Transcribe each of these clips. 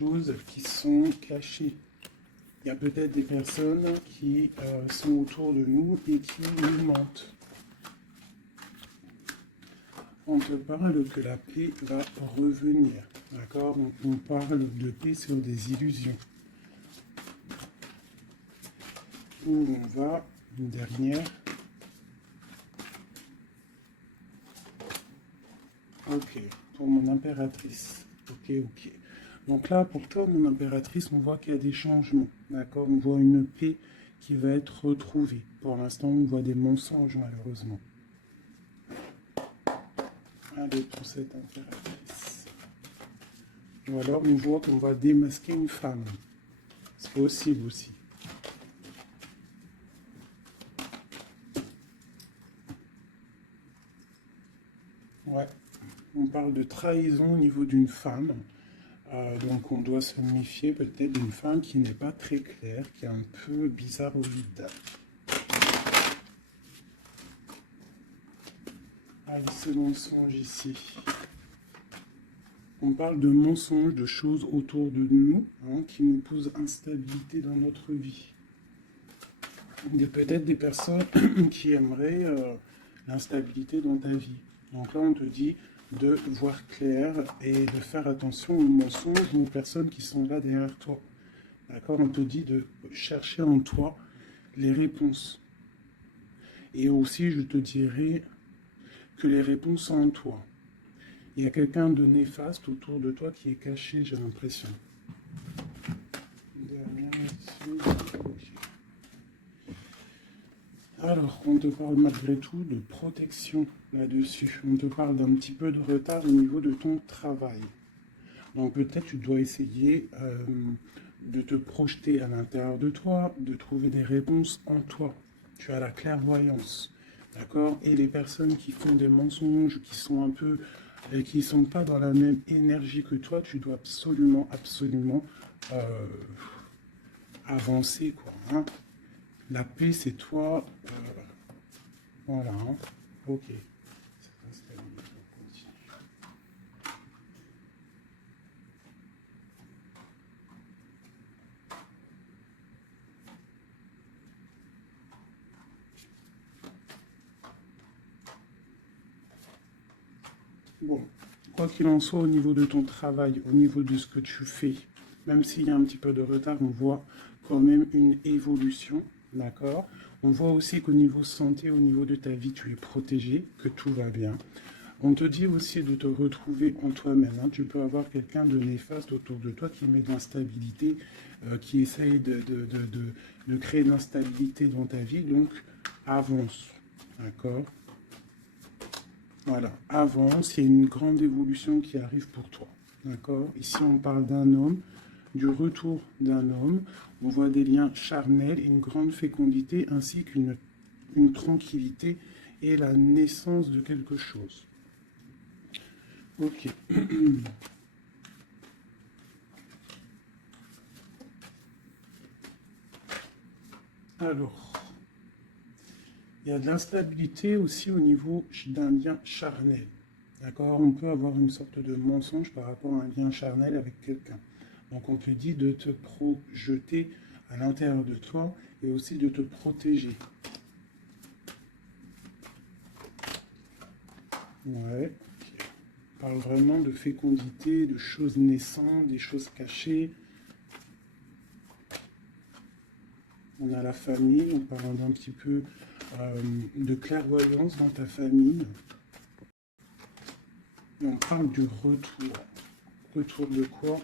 choses qui sont cachées. Il y a peut-être des personnes qui sont autour de nous et qui nous mentent. On te parle que la paix va revenir, d'accord? Donc on parle de paix sur des illusions. Où on va, une dernière. Ok, pour mon impératrice. Ok. Donc là, pour toi, mon impératrice, on voit qu'il y a des changements, d'accord? On voit une paix qui va être retrouvée. Pour l'instant, on voit des mensonges, malheureusement. Allez, pour cette impératrice. Ou alors, on voit qu'on va démasquer une femme. C'est possible aussi. Ouais, on parle de trahison au niveau d'une femme. Donc on doit se méfier peut-être d'une femme qui n'est pas très claire, qui est un peu bizarroïde. Allez, ce mensonge ici. On parle de mensonges, de choses autour de nous qui nous posent instabilité dans notre vie. Il y a peut-être des personnes qui aimeraient l'instabilité dans ta vie. Donc là, on te dit de voir clair et de faire attention aux mensonges ou aux personnes qui sont là derrière toi. D'accord? On te dit de chercher en toi les réponses. Et aussi, je te dirais que les réponses sont en toi. Il y a quelqu'un de néfaste autour de toi qui est caché, j'ai l'impression. Alors, on te parle malgré tout de protection là-dessus. On te parle d'un petit peu de retard au niveau de ton travail. Donc peut-être tu dois essayer de te projeter à l'intérieur de toi, de trouver des réponses en toi. Tu as la clairvoyance, d'accord? Et les personnes qui font des mensonges, qui sont un peu, qui ne sont pas dans la même énergie que toi, tu dois absolument avancer, quoi. Hein. La paix, c'est toi. Voilà. Hein. Ok. Bon, quoi qu'il en soit, au niveau de ton travail, au niveau de ce que tu fais, même s'il y a un petit peu de retard, on voit quand même une évolution, d'accord? On voit aussi qu'au niveau santé, au niveau de ta vie, tu es protégé, que tout va bien. On te dit aussi de te retrouver en toi-même. Hein. Tu peux avoir quelqu'un de néfaste autour de toi qui met de l'instabilité, qui essaye de créer de l'instabilité dans ta vie. Donc, avance, d'accord? Voilà, avance, il y a une grande évolution qui arrive pour toi. D'accord? Ici, on parle d'un homme, du retour d'un homme. On voit des liens charnels, une grande fécondité, ainsi qu'une tranquillité et la naissance de quelque chose. Ok. Alors, il y a de l'instabilité aussi au niveau d'un lien charnel. D'accord? On peut avoir une sorte de mensonge par rapport à un lien charnel avec quelqu'un. Donc on te dit de te projeter à l'intérieur de toi et aussi de te protéger. Ouais. On parle vraiment de fécondité, de choses naissantes, des choses cachées. On a la famille, on parle d'un petit peu de clairvoyance dans ta famille. Et on parle du retour. Retour de quoi?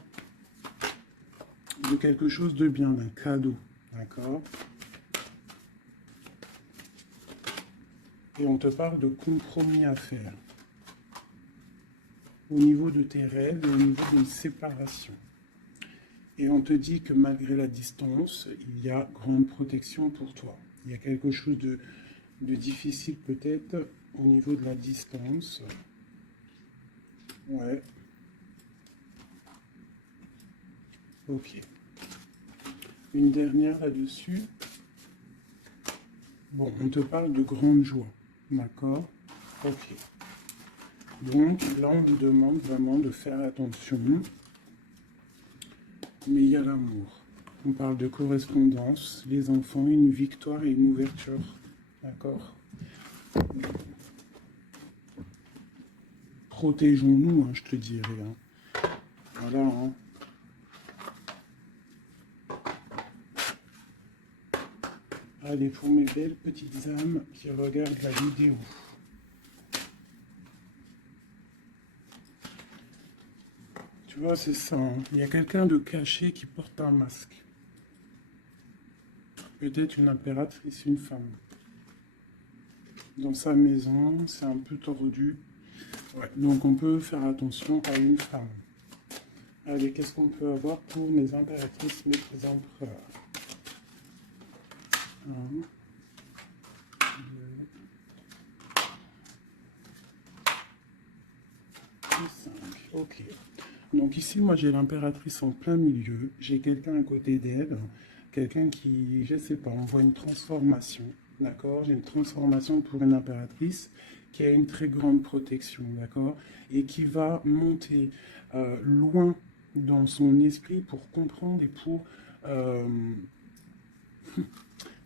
De quelque chose de bien, d'un cadeau. D'accord? Et on te parle de compromis à faire. Au niveau de tes rêves et au niveau d'une séparation. Et on te dit que malgré la distance, il y a grande protection pour toi. Il y a quelque chose de difficile peut-être au niveau de la distance. Ouais. Ok. Une dernière là-dessus. Bon, on te parle de grande joie. D'accord? Ok. Donc là, on nous demande vraiment de faire attention mais il y a l'amour. On parle de correspondance, les enfants, une victoire et une ouverture. D'accord? Protégeons-nous, hein, je te dirais. Hein. Voilà. Hein. Allez, pour mes belles petites âmes qui regardent la vidéo. Tu vois, c'est ça. Hein. Il y a quelqu'un de caché qui porte un masque. Peut-être une impératrice, une femme. Dans sa maison, c'est un peu tordu. Ouais. Donc on peut faire attention à une femme. Allez, qu'est-ce qu'on peut avoir pour mes impératrices, mes empereurs? 1, 2, 5. Ok. Donc ici, moi, j'ai l'impératrice en plein milieu. J'ai quelqu'un à côté d'elle. Quelqu'un qui, je sais pas, on voit une transformation. D'accord? J'ai une transformation pour une impératrice qui a une très grande protection. D'accord? Et qui va monter loin dans son esprit pour comprendre et pour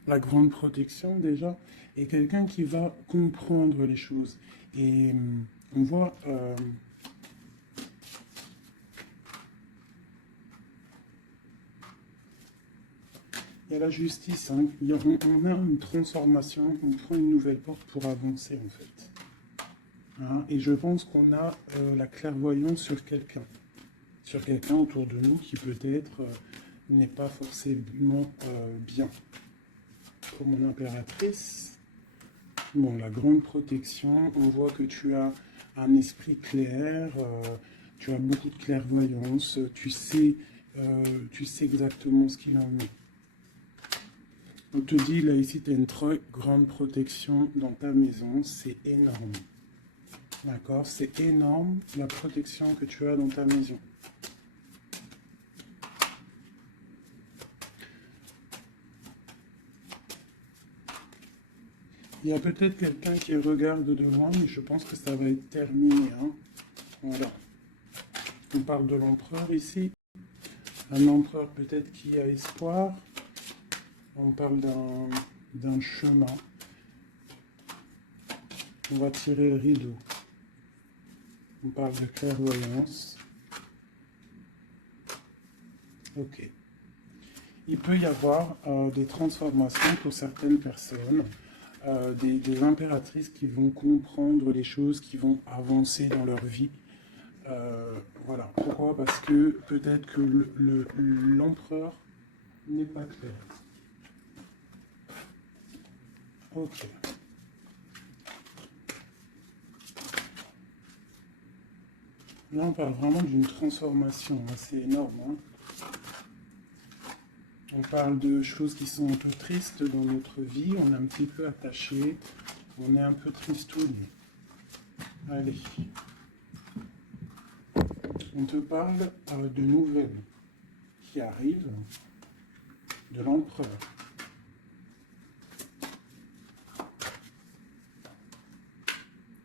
la grande protection déjà, et quelqu'un qui va comprendre les choses. Et on voit il y a la justice, hein. On a une transformation, on prend une nouvelle porte pour avancer en fait. Hein, et je pense qu'on a la clairvoyance sur quelqu'un autour de nous qui peut-être n'est pas forcément bien. Pour mon impératrice, bon, la grande protection, on voit que tu as un esprit clair, tu as beaucoup de clairvoyance, tu sais exactement ce qu'il en est. On te dit, là, ici, tu as une très grande protection dans ta maison. C'est énorme. D'accord? C'est énorme, la protection que tu as dans ta maison. Il y a peut-être quelqu'un qui regarde de loin, mais je pense que ça va être terminé. Hein? Voilà. On parle de l'empereur ici. Un empereur peut-être qui a espoir. On parle d'un chemin. On va tirer le rideau. On parle de clairvoyance. Ok. Il peut y avoir des transformations pour certaines personnes, des impératrices qui vont comprendre les choses, qui vont avancer dans leur vie. Voilà. Pourquoi? Parce que peut-être que l'empereur n'est pas clair. Ok. Là, on parle vraiment d'une transformation assez énorme. Hein. On parle de choses qui sont un peu tristes dans notre vie. On est un petit peu attaché. On est un peu tristouné. Allez. On te parle de nouvelles qui arrivent de l'empereur.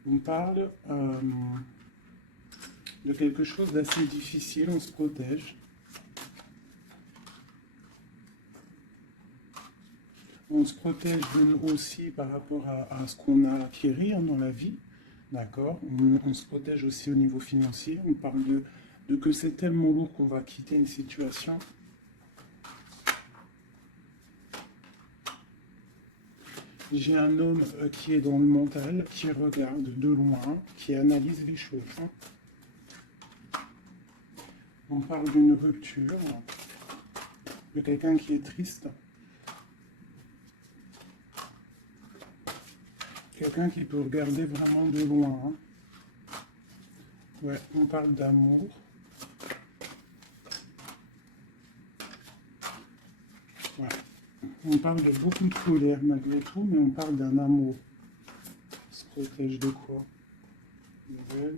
On parle de quelque chose d'assez difficile, on se protège. On se protège aussi par rapport à ce qu'on a acquérir dans la vie. D'accord? On se protège aussi au niveau financier. On parle de que c'est tellement lourd qu'on va quitter une situation. J'ai un homme qui est dans le mental, qui regarde de loin, qui analyse les choses. On parle d'une rupture, de quelqu'un qui est triste. Quelqu'un qui peut regarder vraiment de loin. Ouais, on parle d'amour. Ouais. On parle de beaucoup de colère malgré tout, mais on parle d'un amour. On se protège de quoi? Nouvelle.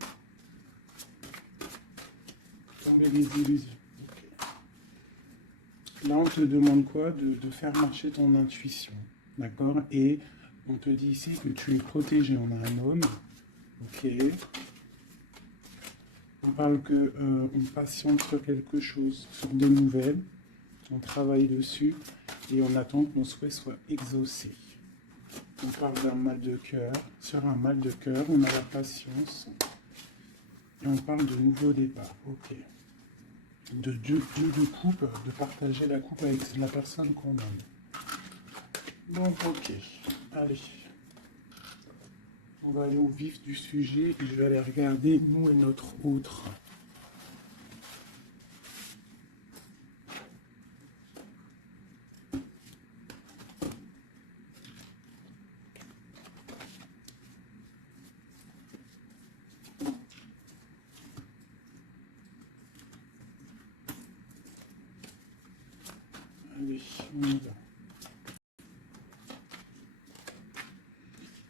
Tomber les illusions. Okay. Là, on te demande quoi? De faire marcher ton intuition. D'accord? Et on te dit ici que tu es protégé. On a un homme. Ok. On parle que on patiente sur quelque chose, sur des nouvelles, on travaille dessus et on attend que nos souhaits soient exaucés. On parle d'un mal de cœur. Sur un mal de cœur, on a la patience. Et on parle de nouveau départ. Ok. De coupe, de partager la coupe avec la personne qu'on aime. Donc, ok. Allez. On va aller au vif du sujet et je vais aller regarder nous et notre autre. Allez, on y va.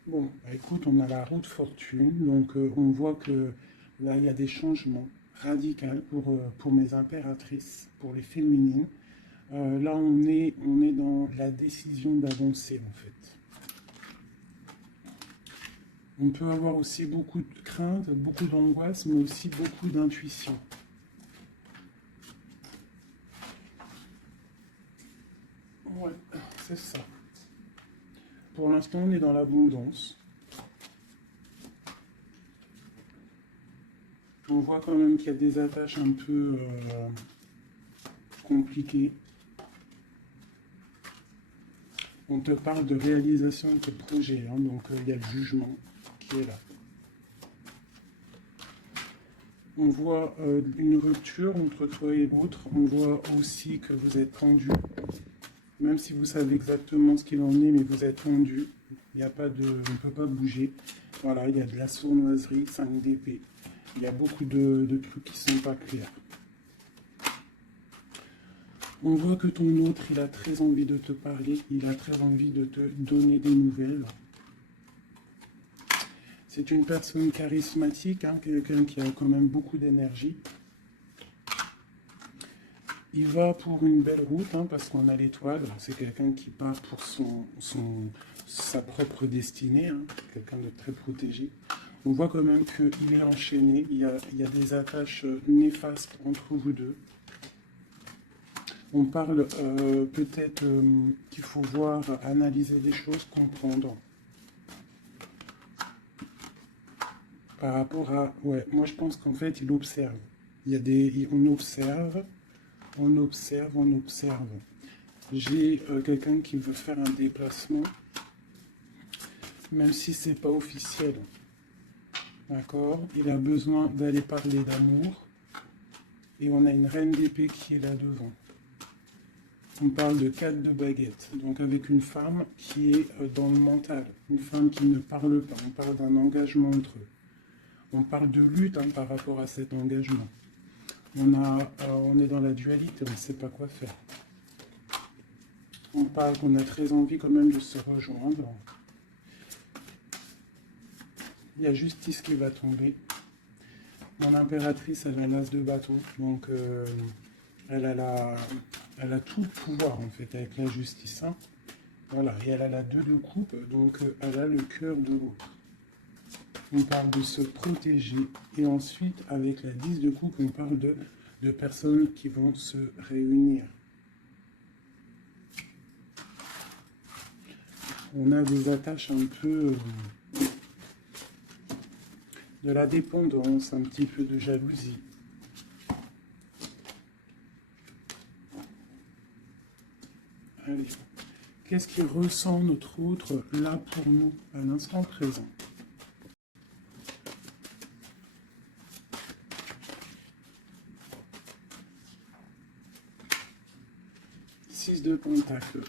Bon, bah écoute, on a la roue de fortune, donc on voit que là, il y a des changements radicaux pour mes impératrices, pour les féminines. Là, on est dans la décision d'avancer, en fait. On peut avoir aussi beaucoup de crainte, beaucoup d'angoisse, mais aussi beaucoup d'intuition. Ouais, c'est ça. Pour l'instant, on est dans l'abondance. On voit quand même qu'il y a des attaches un peu compliquées. On te parle de réalisation de tes projets, hein, donc il y a le jugement qui est là. On voit une rupture entre toi et l'autre. On voit aussi que vous êtes tendu. Même si vous savez exactement ce qu'il en est, mais vous êtes tendu. Il n'y a pas de... On ne peut pas bouger. Voilà, il y a de la sournoiserie, 5 d'épée. Il y a beaucoup de trucs qui ne sont pas clairs. On voit que ton autre, il a très envie de te parler. Il a très envie de te donner des nouvelles. C'est une personne charismatique, hein, quelqu'un qui a quand même beaucoup d'énergie. Il va pour une belle route, hein, parce qu'on a l'étoile. C'est quelqu'un qui part pour sa propre destinée, hein, quelqu'un de très protégé. On voit quand même qu'il est enchaîné. Il y a des attaches néfastes entre vous deux. On parle peut-être qu'il faut voir, analyser des choses, comprendre. Par rapport à... Ouais, moi je pense qu'en fait, il observe. On observe, on observe, on observe. J'ai quelqu'un qui veut faire un déplacement, même si c'est pas officiel. D'accord? Il a besoin d'aller parler d'amour. Et on a une reine d'épée qui est là devant. On parle de 4 de baguettes, donc avec une femme qui est dans le mental, une femme qui ne parle pas. On parle d'un engagement entre eux. On parle de lutte, hein, par rapport à cet engagement. On est dans la dualité, on ne sait pas quoi faire. On parle qu'on a très envie quand même de se rejoindre. Il y a justice qui va tomber. Mon impératrice, elle a l'as de bâton, donc elle a tout le pouvoir en fait avec la justice. Hein. Voilà, et elle a la 2 de coupe, donc elle a le cœur de l'autre. On parle de se protéger. Et ensuite, avec la 10 de coupe, on parle de personnes qui vont se réunir. On a des attaches un peu de la dépendance, un petit peu de jalousie. Allez. Qu'est-ce qui ressent notre autre là pour nous, à l'instant présent? De pentacle.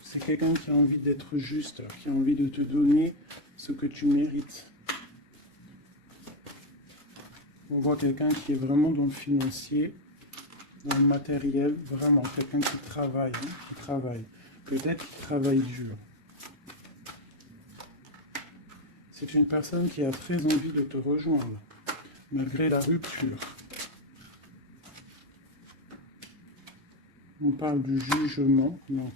C'est quelqu'un qui a envie d'être juste, qui a envie de te donner ce que tu mérites. On voit quelqu'un qui est vraiment dans le financier, dans le matériel, vraiment quelqu'un qui travaille, hein, qui travaille. Peut-être qu'il travaille dur. C'est une personne qui a très envie de te rejoindre, malgré la rupture. On parle du jugement, donc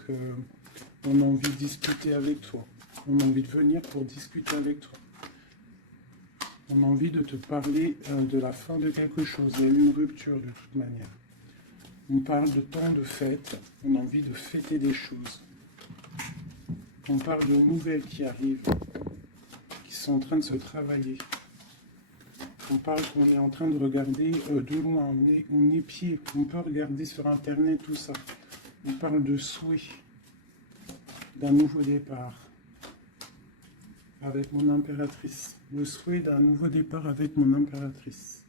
on a envie de discuter avec toi. On a envie de venir pour discuter avec toi. On a envie de te parler de la fin de quelque chose. Il y a eu une rupture de toute manière. On parle de temps de fête. On a envie de fêter des choses. On parle de nouvelles qui arrivent, qui sont en train de se travailler. On parle qu'on est en train de regarder de loin. On est pied. On peut regarder sur Internet tout ça. On parle de souhait, d'un nouveau départ avec mon impératrice. Le souhait d'un nouveau départ avec mon impératrice.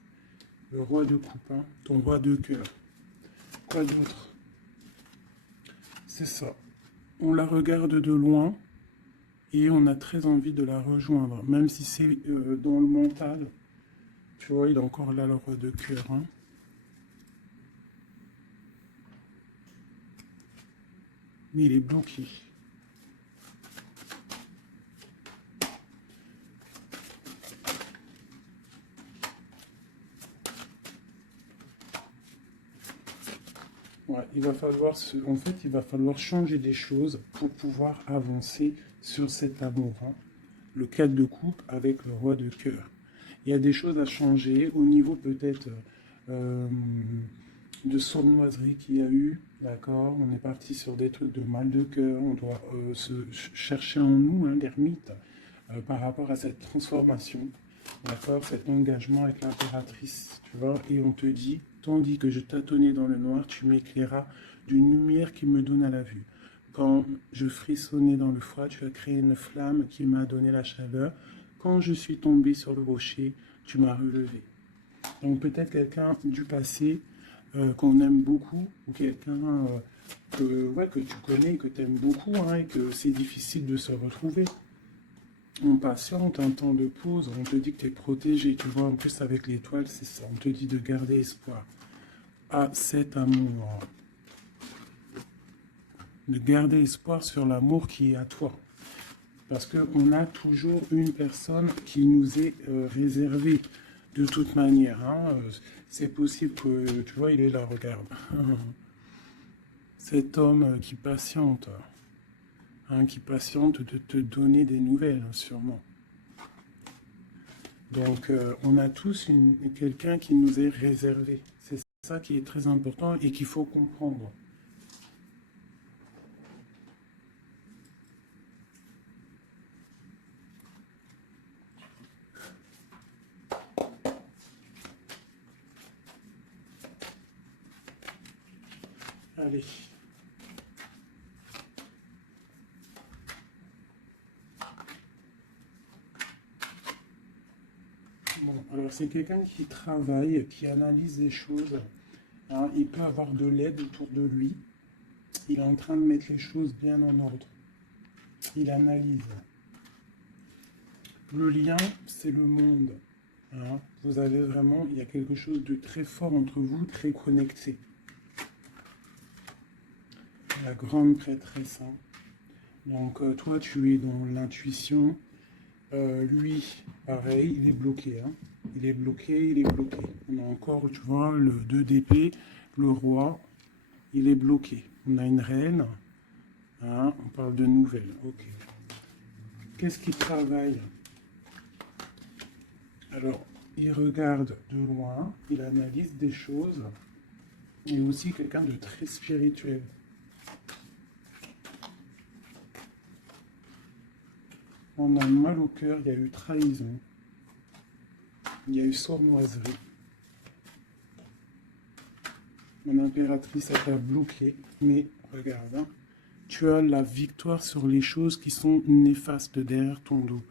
Le roi de coupe, hein, ton roi de cœur. Quoi d'autre? C'est ça. On la regarde de loin et on a très envie de la rejoindre, même si c'est dans le mental. Tu vois, il est encore là, le roi de cœur. Hein. Mais il est bloqué. Ouais, il va falloir en fait, il va falloir changer des choses pour pouvoir avancer sur cet amour. Hein. Le 4 de coupe avec le roi de cœur. Il y a des choses à changer au niveau peut-être de sournoiserie qu'il y a eu. D'accord, on est parti sur des trucs de mal de cœur. On doit se chercher en nous, hein, l'ermite, par rapport à cette transformation. D'accord, cet engagement avec l'impératrice, tu vois, et on te dit, tandis que je tâtonnais dans le noir, tu m'éclairas d'une lumière qui me donne à la vue. Quand je frissonnais dans le froid, tu as créé une flamme qui m'a donné la chaleur. Quand je suis tombé sur le rocher, tu m'as relevé. Donc peut-être quelqu'un du passé qu'on aime beaucoup, ou quelqu'un que tu connais, que tu aimes beaucoup, hein, et que c'est difficile de se retrouver. On patiente un temps de pause, on te dit que tu es protégé, tu vois, en plus avec l'étoile, c'est ça, on te dit de garder espoir à cet amour, de garder espoir sur l'amour qui est à toi, parce qu'on a toujours une personne qui nous est réservée, de toute manière, hein. C'est possible que, tu vois, il est là, regarde, cet homme qui patiente, hein, qui patiente de te donner des nouvelles, sûrement. Donc, on a tous quelqu'un qui nous est réservé. C'est ça qui est très important et qu'il faut comprendre. Allez. Bon, alors c'est quelqu'un qui travaille, qui analyse les choses. Hein, il peut avoir de l'aide autour de lui. Il est en train de mettre les choses bien en ordre. Il analyse. Le lien, c'est le monde. Hein, vous avez vraiment, il y a quelque chose de très fort entre vous, très connecté. La grande prêtresse. Hein. Donc toi, tu es dans l'intuition. Lui, pareil, il est bloqué. Hein. Il est bloqué, il est bloqué. On a encore, tu vois, le 2 d'épée, le roi, il est bloqué. On a une reine. Hein, on parle de nouvelles. Ok. Qu'est-ce qu'il travaille? Alors, il regarde de loin, il analyse des choses. Il est aussi quelqu'un de très spirituel. On a mal au cœur, il y a eu trahison. Il y a eu sournoiserie. Mon impératrice, elle t'a bloqué. Mais regarde, hein, tu as la victoire sur les choses qui sont néfastes derrière ton dos.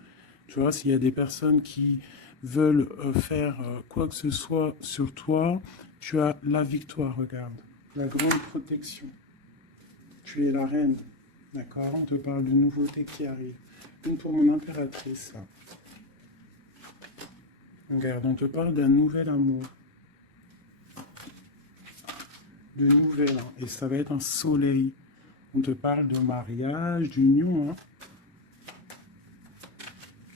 Tu vois, s'il y a des personnes qui veulent faire quoi que ce soit sur toi, tu as la victoire, regarde. La grande protection. Tu es la reine. D'accord? On te parle de nouveautés qui arrivent. Une pour mon impératrice. Regarde, on te parle d'un nouvel amour. De nouvelles. Hein, et ça va être un soleil. On te parle de mariage, d'union. Hein.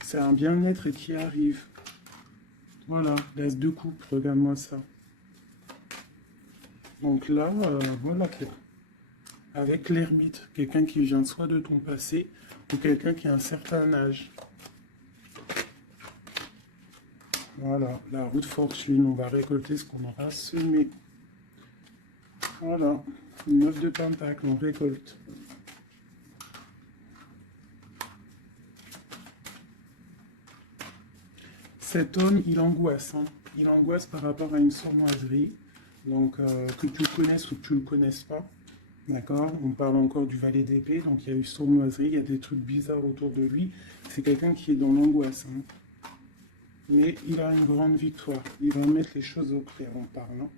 C'est un bien-être qui arrive. Voilà, l'as de coupe, regarde-moi ça. Donc là, voilà, avec l'ermite, quelqu'un qui vient soit de ton passé, ou quelqu'un qui a un certain âge. Voilà, la roue de fortune, on va récolter ce qu'on aura semé. Voilà, 9 de pentacle, on récolte. Cet homme, il angoisse. Hein. Il angoisse par rapport à une sournoiserie. Donc, que tu le connaisses ou que tu ne le connaisses pas. D'accord? On parle encore du valet d'épée. Donc, il y a eu sournoiserie, il y a des trucs bizarres autour de lui. C'est quelqu'un qui est dans l'angoisse. Hein. Mais il a une grande victoire. Il va mettre les choses au clair en parlant.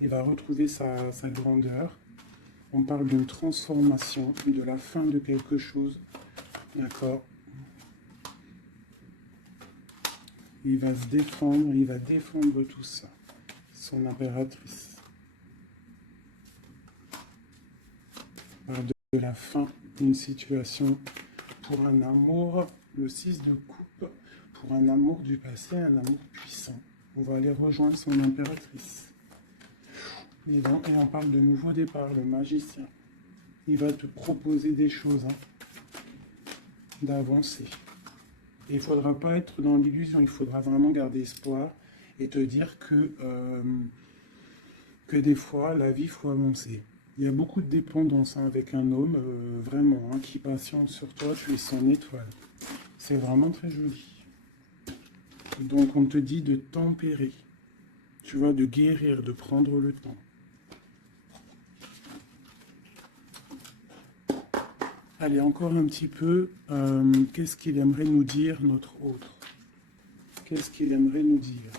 Il va retrouver sa grandeur. On parle d'une transformation, de la fin de quelque chose. D'accord? Il va se défendre, il va défendre tout ça. Son impératrice. On parle de la fin d'une situation pour un amour, le 6 de coupe, pour un amour du passé, un amour puissant. On va aller rejoindre son impératrice. Et on parle de nouveau départ, le magicien. Il va te proposer des choses, hein, d'avancer. Et il ne faudra pas être dans l'illusion, il faudra vraiment garder espoir et te dire que des fois, la vie, il faut avancer. Il y a beaucoup de dépendance, hein, avec un homme, vraiment, hein, qui patiente sur toi, tu es son étoile. C'est vraiment très joli. Donc on te dit de tempérer, tu vois, de guérir, de prendre le temps. Allez, encore un petit peu, qu'est-ce qu'il aimerait nous dire, notre autre? Qu'est-ce qu'il aimerait nous dire?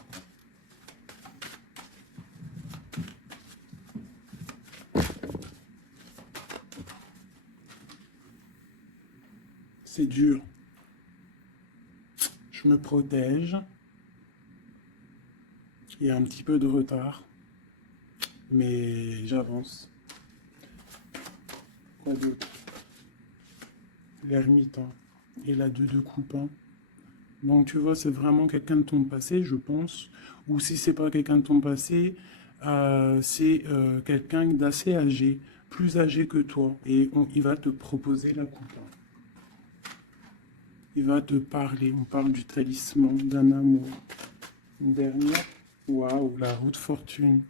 C'est dur. Je me protège. Il y a un petit peu de retard, mais j'avance. Quoi d'autre? L'ermite, hein, et la 2 de coupe. Hein. Donc tu vois, c'est vraiment quelqu'un de ton passé, je pense. Ou si c'est pas quelqu'un de ton passé, c'est quelqu'un d'assez âgé, plus âgé que toi. Et il va te proposer la coupe. Hein. Il va te parler, on parle du talisman, d'un amour. Une dernière, waouh, la roue de fortune.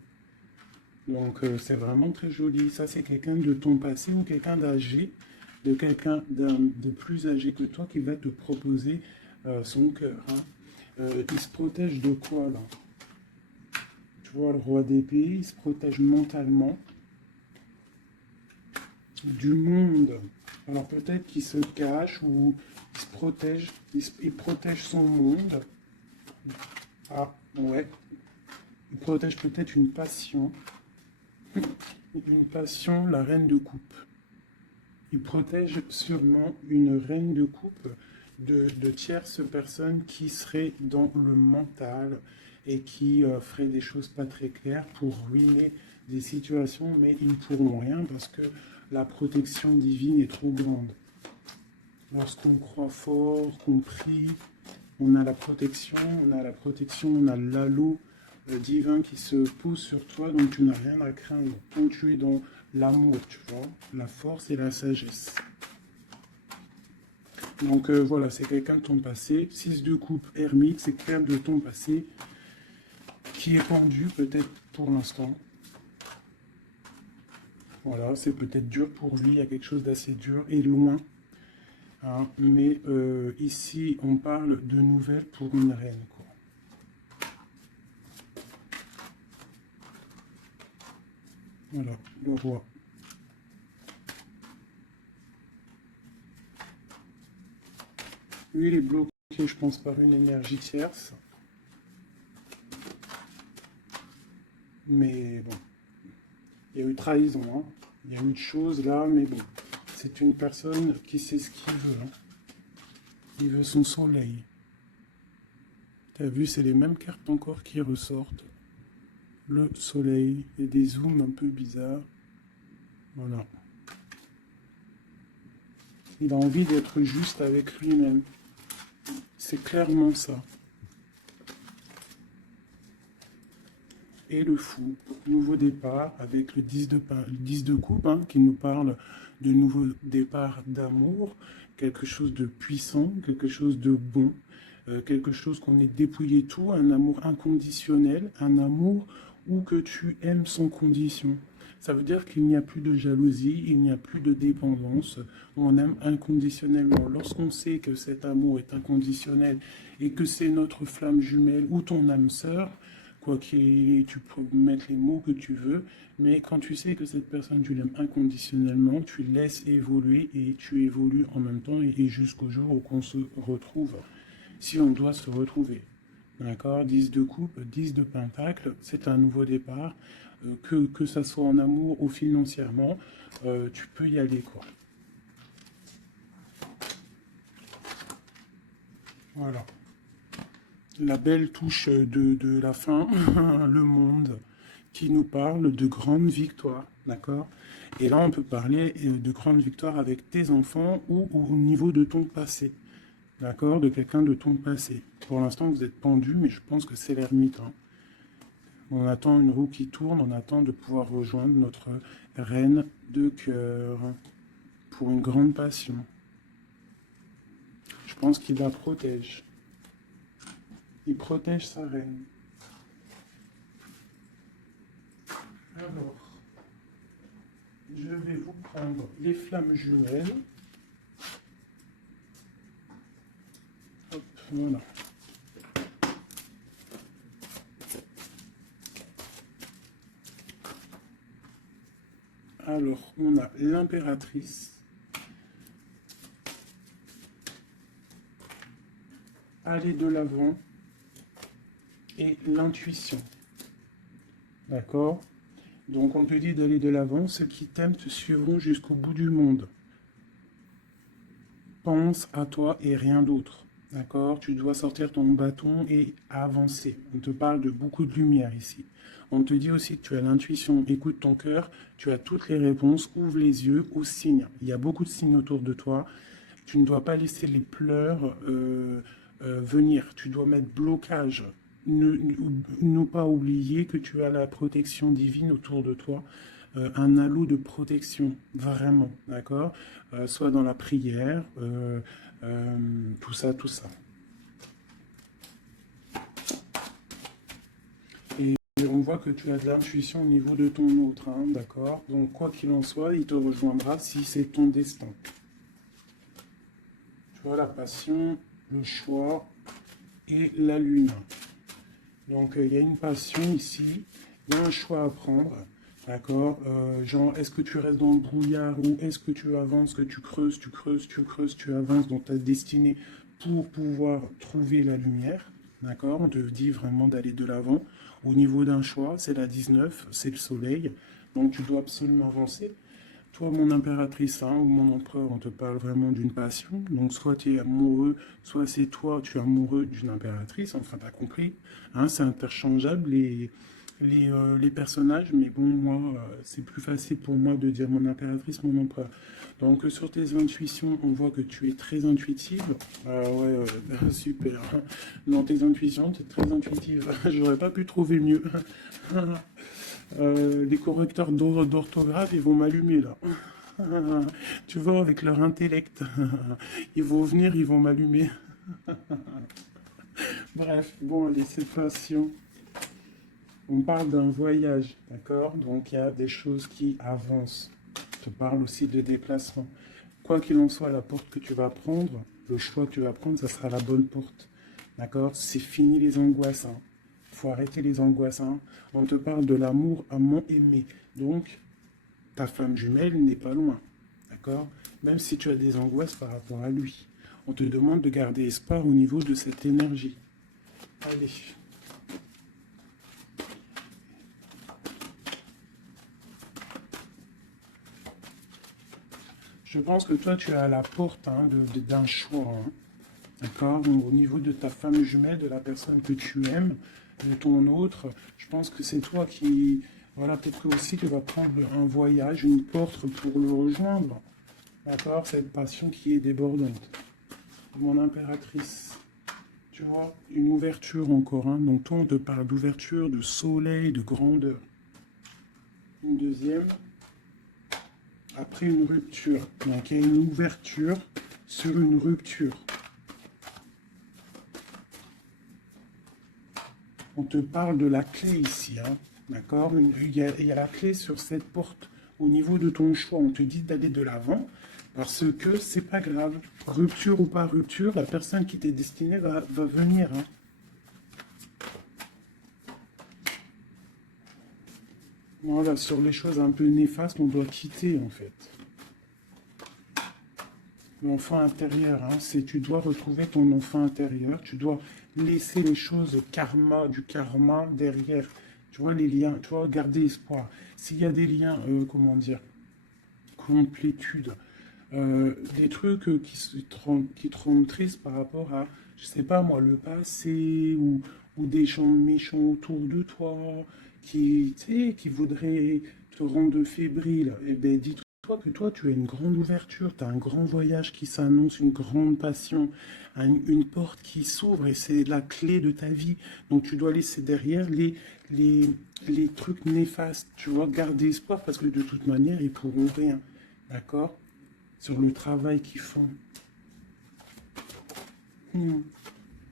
Donc c'est vraiment très joli. Ça, c'est quelqu'un de ton passé ou quelqu'un d'âgé, de quelqu'un de plus âgé que toi qui va te proposer son cœur. Hein. Il se protège de quoi, là? Tu vois, le roi d'épée, il se protège mentalement du monde. Alors peut-être qu'il se cache ou il se protège, il protège son monde. Ah, ouais. Il protège peut-être une passion. Une passion, la reine de coupe. Il protège sûrement une reine de coupe de tierces personnes qui seraient dans le mental et qui feraient des choses pas très claires pour ruiner des situations, mais ils ne pourront rien parce que la protection divine est trop grande. Lorsqu'on croit fort, qu'on prie, on a la protection, on a l'halo divin qui se pose sur toi, donc tu n'as rien à craindre. Quand tu es dans l'amour, tu vois, la force et la sagesse. Donc voilà, c'est quelqu'un de ton passé. 6 de coupe, ermite, c'est quelqu'un de ton passé qui est pendu peut-être pour l'instant. Voilà, c'est peut-être dur pour lui, il y a quelque chose d'assez dur et loin. Hein, mais ici, on parle de nouvelles pour une reine, quoi. Voilà, le roi. Lui, il est bloqué, je pense, par une énergie tierce. Mais bon, il y a eu trahison, hein. Il y a eu de choses là, mais bon. C'est une personne qui sait ce qu'il veut. Hein. Il veut son soleil. T'as vu, c'est les mêmes cartes encore qui ressortent. Le soleil et des zooms un peu bizarres. Voilà. Il a envie d'être juste avec lui-même. C'est clairement ça. Et le fou, nouveau départ avec le 10 de coupe, hein, qui nous parle de nouveau départ d'amour, quelque chose de puissant, quelque chose de bon, quelque chose qu'on ait dépouillé tout, un amour inconditionnel, un amour où que tu aimes sans condition. Ça veut dire qu'il n'y a plus de jalousie, il n'y a plus de dépendance, on aime inconditionnellement. Lorsqu'on sait que cet amour est inconditionnel et que c'est notre flamme jumelle ou ton âme sœur, quoi qu'il, tu peux mettre les mots que tu veux, mais quand tu sais que cette personne, tu l'aimes inconditionnellement, tu laisses évoluer et tu évolues en même temps et jusqu'au jour où on se retrouve, si on doit se retrouver. D'accord? 10 de coupe, 10 de pentacle, c'est un nouveau départ. Que ça soit en amour ou financièrement, tu peux y aller, quoi. Voilà. La belle touche de la fin, le monde, qui nous parle de grandes victoires, d'accord? Et là, on peut parler de grandes victoires avec tes enfants ou au niveau de ton passé, d'accord? De quelqu'un de ton passé. Pour l'instant, vous êtes pendu, mais je pense que c'est l'ermite, hein. On attend une roue qui tourne, on attend de pouvoir rejoindre notre reine de cœur pour une grande passion. Je pense qu'il la protège. Il protège sa reine. Alors, je vais vous prendre les flammes jumelles. Hop, voilà. Alors, on a l'impératrice. Aller de l'avant. Et l'intuition. D'accord? Donc, on te dit d'aller de l'avant. Ceux qui t'aiment te suivront jusqu'au bout du monde. Pense à toi et rien d'autre. D'accord? Tu dois sortir ton bâton et avancer. On te parle de beaucoup de lumière ici. On te dit aussi que tu as l'intuition. Écoute ton cœur. Tu as toutes les réponses. Ouvre les yeux aux signes. Il y a beaucoup de signes autour de toi. Tu ne dois pas laisser les pleurs venir. Tu dois mettre blocage. Ne pas oublier que tu as la protection divine autour de toi. Un halo de protection, vraiment, d'accord? Soit dans la prière, tout ça, tout ça. Et on voit que tu as de l'intuition au niveau de ton autre, hein, d'accord? Donc, quoi qu'il en soit, il te rejoindra si c'est ton destin. Tu vois, la passion, le choix et la lune. Donc, il y a une passion ici, il y a un choix à prendre. D'accord? Genre, est-ce que tu restes dans le brouillard ou est-ce que tu avances, que tu creuses, tu creuses, tu creuses, tu avances dans ta destinée pour pouvoir trouver la lumière? D'accord? On te dit vraiment d'aller de l'avant. Au niveau d'un choix, c'est la 19, c'est le soleil. Donc, tu dois absolument avancer. Toi, mon impératrice, hein, ou mon empereur, on te parle vraiment d'une passion. Donc, soit tu es amoureux, soit c'est toi, tu es amoureux d'une impératrice. Enfin, t'as compris. Hein, c'est interchangeable les personnages, mais bon, moi, c'est plus facile pour moi de dire mon impératrice, mon empereur. Donc, sur tes intuitions, on voit que tu es très intuitive. Ouais, super. Dans tes intuitions, tu es très intuitive. J'aurais pas pu trouver mieux. Les correcteurs d'orthographe, ils vont m'allumer là. Tu vois, avec leur intellect, ils vont venir, ils vont m'allumer. Bref, bon, allez, c'est patient. On parle d'un voyage, d'accord? Donc il y a des choses qui avancent. Je te parle aussi de déplacement. Quoi qu'il en soit, la porte que tu vas prendre, le choix que tu vas prendre, ça sera la bonne porte. D'accord? C'est fini les angoisses. Hein. Faut arrêter les angoisses. Hein. On te parle de l'amour amant aimé. Donc, ta femme jumelle n'est pas loin. D'accord? Même si tu as des angoisses par rapport à lui. On te demande de garder espoir au niveau de cette énergie. Allez. Je pense que toi, tu es à la porte hein, d'un choix. Hein. D'accord? Donc, au niveau de ta femme jumelle, de la personne que tu aimes, de ton autre, je pense que c'est toi qui. Voilà, peut-être que aussi tu vas prendre un voyage, une porte pour le rejoindre. D'accord? Cette passion qui est débordante. Mon impératrice. Tu vois? Une ouverture encore. Hein. Donc, toi, on te parle d'ouverture, de soleil, de grandeur. Une deuxième. Après une rupture. Donc, il y a une ouverture sur une rupture. On te parle de la clé ici, hein, d'accord? Il y a la clé sur cette porte au niveau de ton choix. On te dit d'aller de l'avant parce que c'est pas grave. Rupture ou pas rupture, la personne qui t'est destinée va venir, hein. Voilà, sur les choses un peu néfastes, on doit quitter en fait. L'enfant intérieur, hein, c'est tu dois retrouver ton enfant intérieur, tu dois laisser les choses du karma derrière. Tu vois, les liens, tu vois, garder espoir. S'il y a des liens, comment dire, complétude, des trucs qui te rendent triste par rapport à, je sais pas moi, le passé ou des gens méchants autour de toi tu sais, qui voudraient te rendre fébrile. Eh bien, dis-toi que toi, tu as une grande ouverture, tu as un grand voyage qui s'annonce, une grande passion, une porte qui s'ouvre et c'est la clé de ta vie. Donc, tu dois laisser derrière les, les trucs néfastes. Tu vois, garder espoir parce que de toute manière, ils pourront rien. D'accord? Sur le travail qu'ils font. Hmm.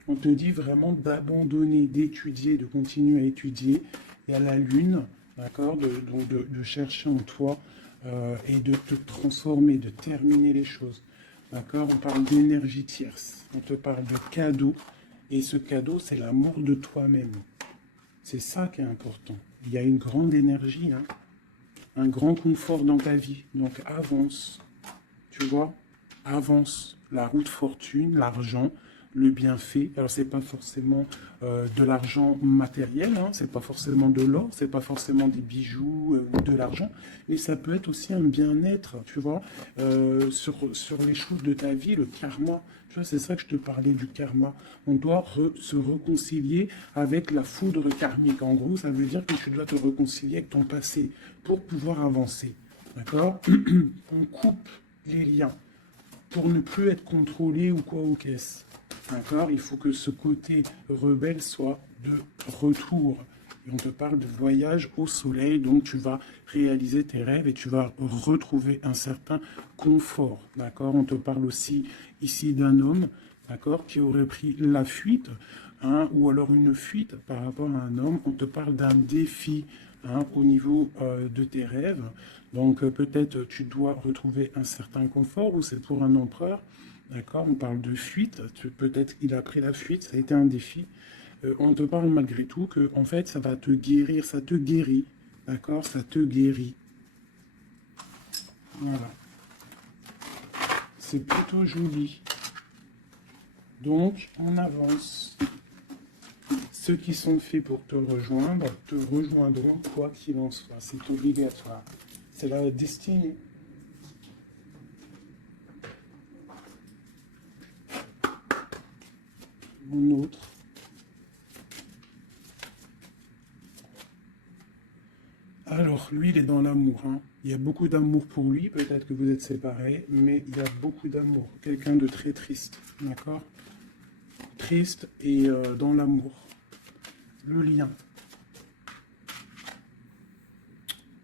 On te dit vraiment d'abandonner, d'étudier, de continuer à étudier. Et à la lune, d'accord, de chercher en toi et de te transformer, de terminer les choses. D'accord? On parle d'énergie tierce. On te parle de cadeau. Et ce cadeau, c'est l'amour de toi-même. C'est ça qui est important. Il y a une grande énergie, hein, un grand confort dans ta vie. Donc avance. Tu vois, avance la route fortune, l'argent, le bienfait. Alors, c'est pas forcément de l'argent matériel, hein, c'est pas forcément de l'or, c'est pas forcément des bijoux ou de l'argent, mais ça peut être aussi un bien-être, tu vois, sur les choses de ta vie, le karma. Tu vois, c'est ça que je te parlais du karma. On doit se réconcilier avec la foudre karmique. En gros, ça veut dire que tu dois te réconcilier avec ton passé pour pouvoir avancer. D'accord? On coupe les liens pour ne plus être contrôlé ou quoi ou qu'est-ce. D'accord? Il faut que ce côté rebelle soit de retour. Et on te parle de voyage au soleil, donc tu vas réaliser tes rêves et tu vas retrouver un certain confort. D'accord? On te parle aussi ici d'un homme, d'accord, qui aurait pris la fuite, hein, ou alors une fuite par rapport à un homme. On te parle d'un défi, hein, au niveau de tes rêves. Donc peut-être tu dois retrouver un certain confort ou c'est pour un empereur. D'accord, on parle de fuite. Peut-être qu'il a pris la fuite, ça a été un défi. On te parle malgré tout que en fait ça va te guérir, ça te guérit. D'accord, ça te guérit. Voilà. C'est plutôt joli. Donc on avance. Ceux qui sont faits pour te rejoindront quoi qu'il en soit. C'est obligatoire. C'est la destinée. Mon autre. Alors, lui, il est dans l'amour, hein. Il y a beaucoup d'amour pour lui. Peut-être que vous êtes séparés, mais il y a beaucoup d'amour. Quelqu'un de très triste, d'accord? Triste et dans l'amour. Le lien.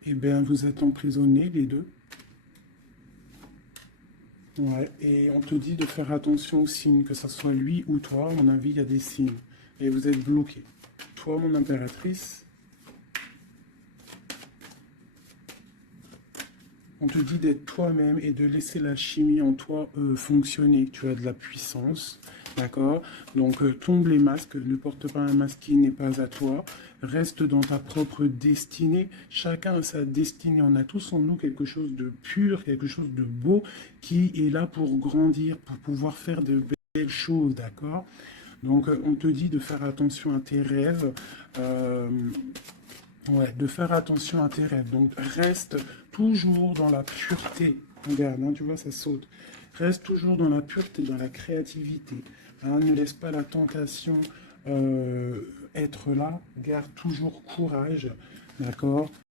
Eh bien, vous êtes emprisonnés, les deux. Ouais, et on te dit de faire attention aux signes, que ce soit lui ou toi. À mon avis, il y a des signes. Et vous êtes bloqués. Toi, mon impératrice, on te dit d'être toi-même et de laisser la chimie en toi fonctionner. Tu as de la puissance, d'accord? Donc tombe les masques, ne porte pas un masque qui n'est pas à toi. Reste dans ta propre destinée. Chacun a sa destinée. On a tous en nous quelque chose de pur, quelque chose de beau qui est là pour grandir, pour pouvoir faire de belles choses, d'accord? Donc on te dit de faire attention à tes rêves. Ouais, de faire attention à tes rêves. Donc, reste toujours dans la pureté. Regarde, hein, tu vois, ça saute. Reste toujours dans la pureté, dans la créativité. Hein, ne laisse pas la tentation être là. Garde toujours courage. D'accord?